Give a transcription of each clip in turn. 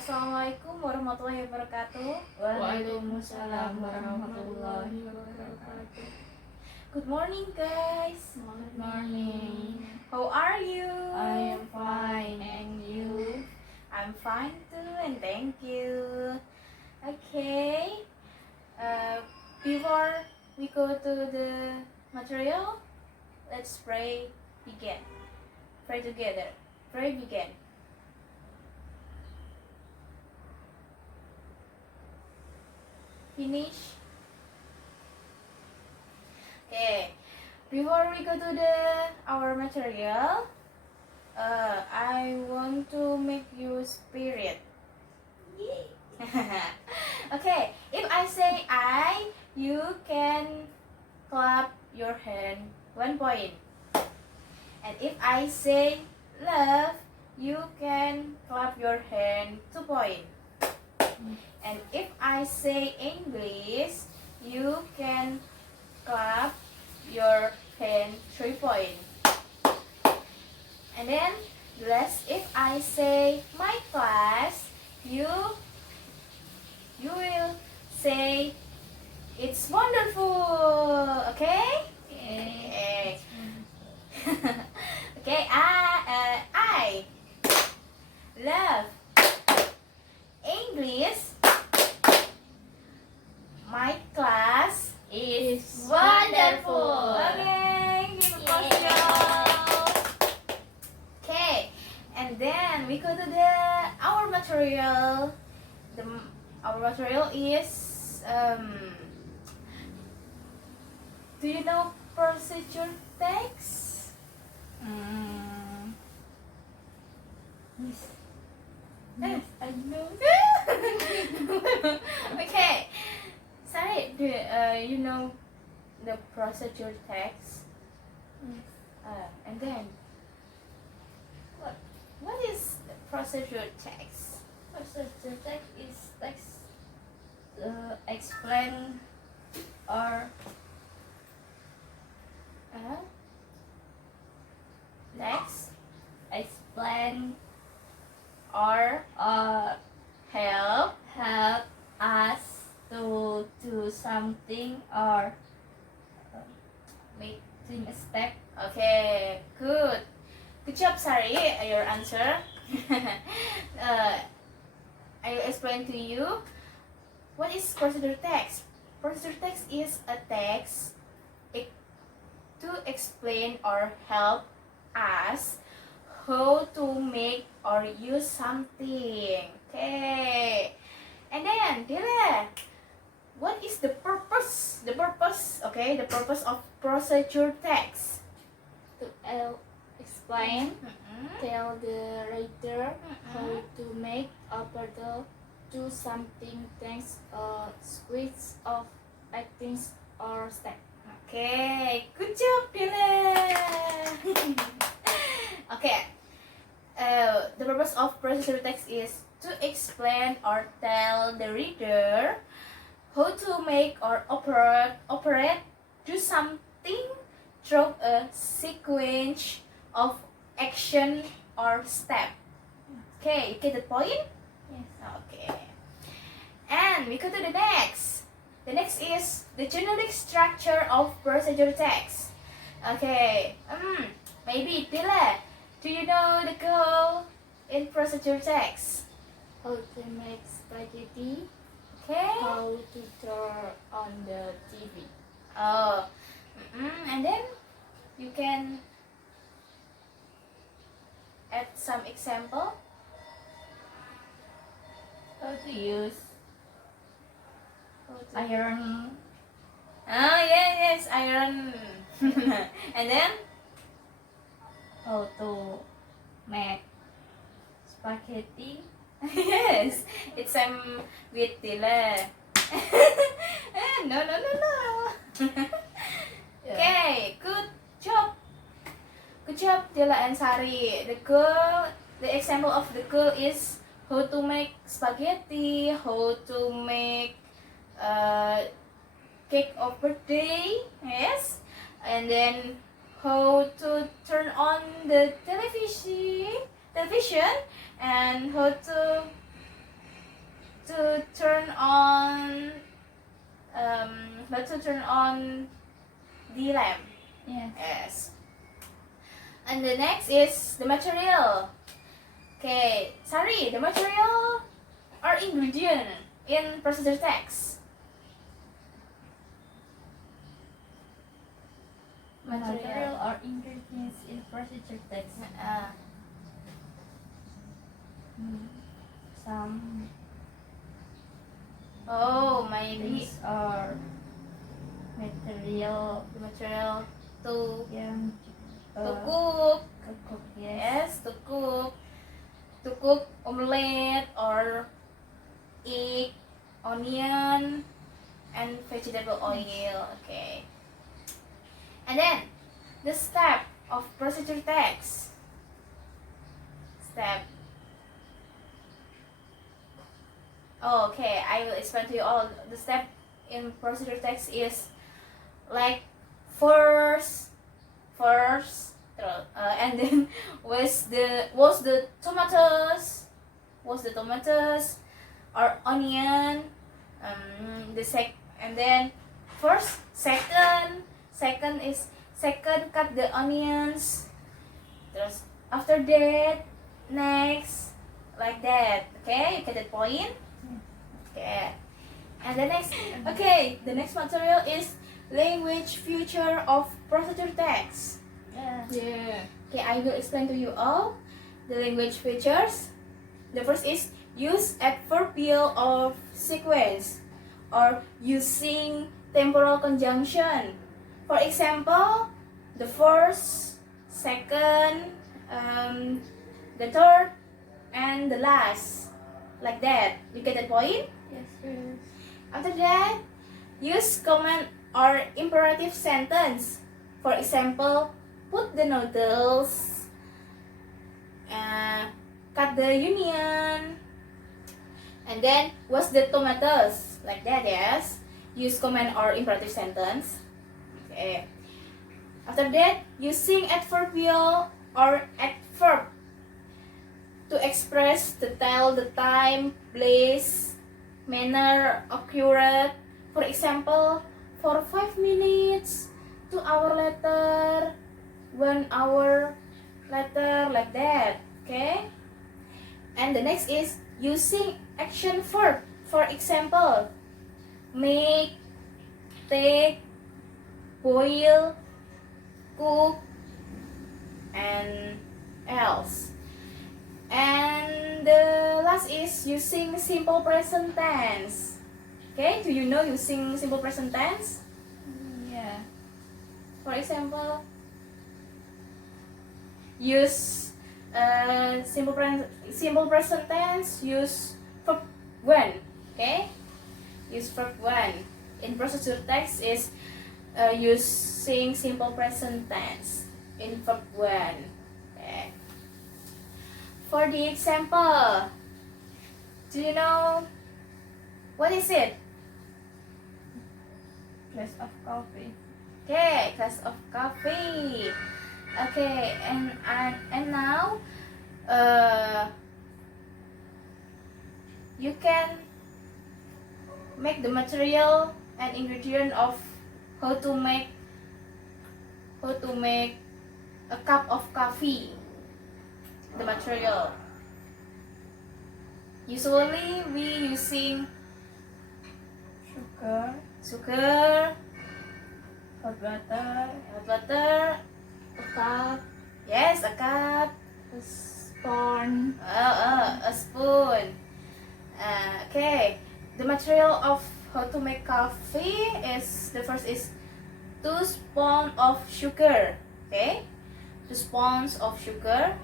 Assalamualaikum warahmatullahi wabarakatuh. Waalaikumsalam warahmatullahi wabarakatuh. Good morning, guys. Good morning. How are you? I am fine, and you? I'm fine too, and thank you. Okay. Before we go to the material, let's pray. Begin. Pray together. Pray begin. Finish. Okay. Before we go to our material, I want to make you spirit. Okay. If I say I, you can clap your hand 1 point. And if I say love, you can clap your hand 2 point. And if I say English, you can clap your hand 3 point. And then last, if I say my class, you will say it's wonderful. Okay? Okay. Okay. I love English. My class Is wonderful. Okay, give a applause. Okay, and then we go to our material. Our material is do you know procedure text? Yes, I know. Okay. Sorry, do you know the procedure text? And then what is the procedure text? Procedure text is text explain or Text explain or help help us to do something or make. doing a step. Okay, good job, Sari. Your answer. I will explain to you what is procedure text. Procedure text is a text to explain or help us how to make or use something. Okay, and then Dila, what is the purpose? Okay, the purpose of procedure text. To explain, tell the writer how to make a person do something, thanks a switch of actions or step. Okay, good job, Dylan. Okay, the purpose of procedure text is to explain or tell the reader how to make or operate do something through a sequence of action or step. Okay, you get the point? Yes. Okay. And we go to the next. The next is the generic structure of procedure text. Okay. Maybe Dila, do you know the goal in procedure text? How to make spaghetti, Okay. how to turn on the TV. Oh. And then you can add some example. How to use How to- iron, Oh yes, iron. And then how to make spaghetti. yes, it's with Dila. No. Okay, good job. Good job, Dila and Sari. The example of the goal is how to make spaghetti, how to make cake of birthday, yes, and then how to turn on the television, and how to to turn on the lamp. Yes. Yes. And the next is the material. Okay, Sari, the material or ingredient in procedure text. Material or ingredients in procedure text. Some Maybe things are material the material to yang cook. cook. Yes. Yes, to cook omelette or egg, onion, and vegetable oil. Okay. And then the step of procedure text. Step. Okay, I will explain to you all. The step in procedure text is like first, and then wash the tomatoes, or onion, and then first, second cut the onions. Terus after that, next, like that. Okay, you get that point? Okay. And the next material is language feature of procedure text. Yeah. Okay, I will explain to you all the language features. The first is use adverbial of sequence or using temporal conjunction. For example, the first, second, the third, and the last. Like that. You get that point? Yes, sir. After that, use command or imperative sentence. For example, put the noodles, cut the onion, and then wash the tomatoes. Like that, yes. Use command or imperative sentence. Okay. After that, using adverbial or adverb to express, to tell the time, place, manner, occurred. For example, for 5 minutes, 2 hours later, 1 hour later, like that. Okay. And the next is using action verb. For example, make, take, boil, cook, and else. And the last is using simple present tense. Okay, do you know using simple present tense? Yeah. For example, use simple present tense. Use verb when. Okay, use verb when. In procedure text is using simple present tense in verb when. Okay. For the example, do you know what is it? Glass of coffee. Okay, glass of coffee. Okay, and now you can make the material and ingredient of how to make a cup of coffee. The material. Usually we using sugar, hot butter, a cup. Yes, a cup. a spoon. A spoon. Okay. The material of how to make coffee is, the first is 2 spoons of sugar. Okay, 2 spoons of sugar.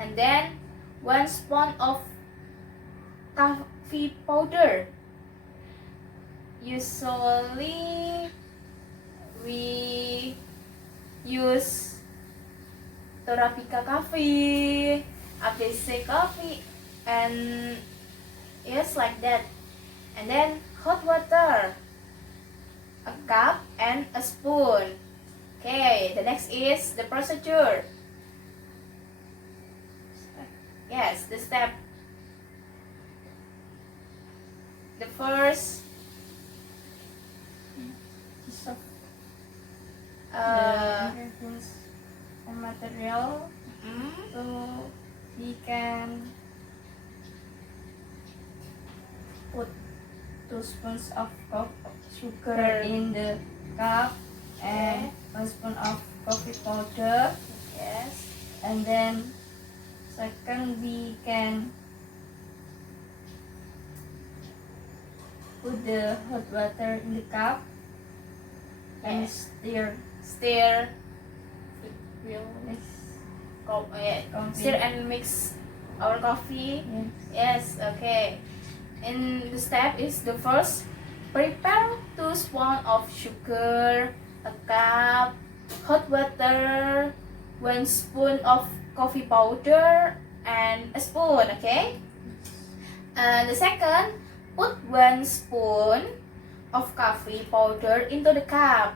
And then 1 spoon of coffee powder. Usually we use Torabika coffee, ABC coffee, and yes, like that. And then hot water, a cup and a spoon. Okay, the next is the procedure. Yes, the step. the first Piece of ingredients or material, so we can put 2 spoons of sugar in the cup and 1 spoon of coffee powder. yes, And then second, we can put the hot water in the cup and Yes. stir. we'll Mix coffee. stir and mix our coffee. Yes. Yes, okay. And the step is the first, prepare 2 spoons of sugar, a cup, hot water, 1 spoon of coffee powder, and a spoon, okay? And the second, put 1 spoon of coffee powder into the cup,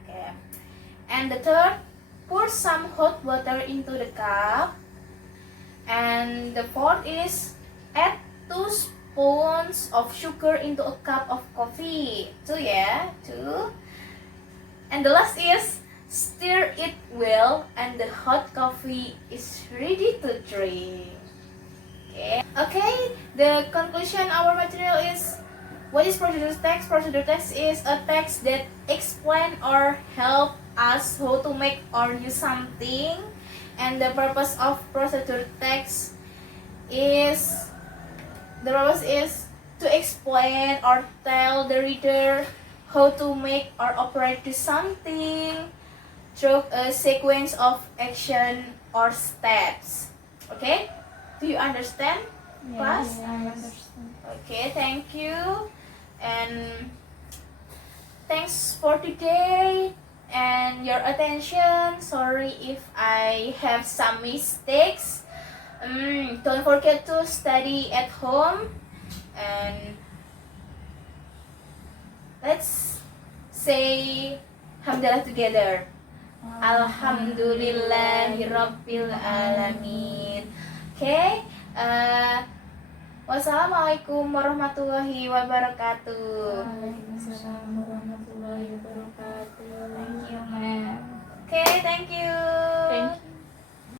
okay? And the third, pour some hot water into the cup. And the fourth is add 2 spoons of sugar into a cup of coffee. 2, yeah, 2. And the last is stir it well and the hot coffee is ready to drink. Okay, the conclusion our material is, what is procedure text? Procedure text is a text that explain or help us how to make or use something. And the purpose of procedure text is to explain or tell the reader how to make or operate to something through a sequence of action or steps. Okay? Do you understand, class? Yes, I understand. Okay, thank you. And thanks for today and your attention. Sorry if I have some mistakes. Don't forget to study at home. And let's say Hamdalah together. Alhamdulillahirabbil alamin. Okay. Wassalamualaikum warahmatullahi wabarakatuh. Waalaikumsalam warahmatullahi wabarakatuh. Thank you, ma'am. Okay, thank you. Thank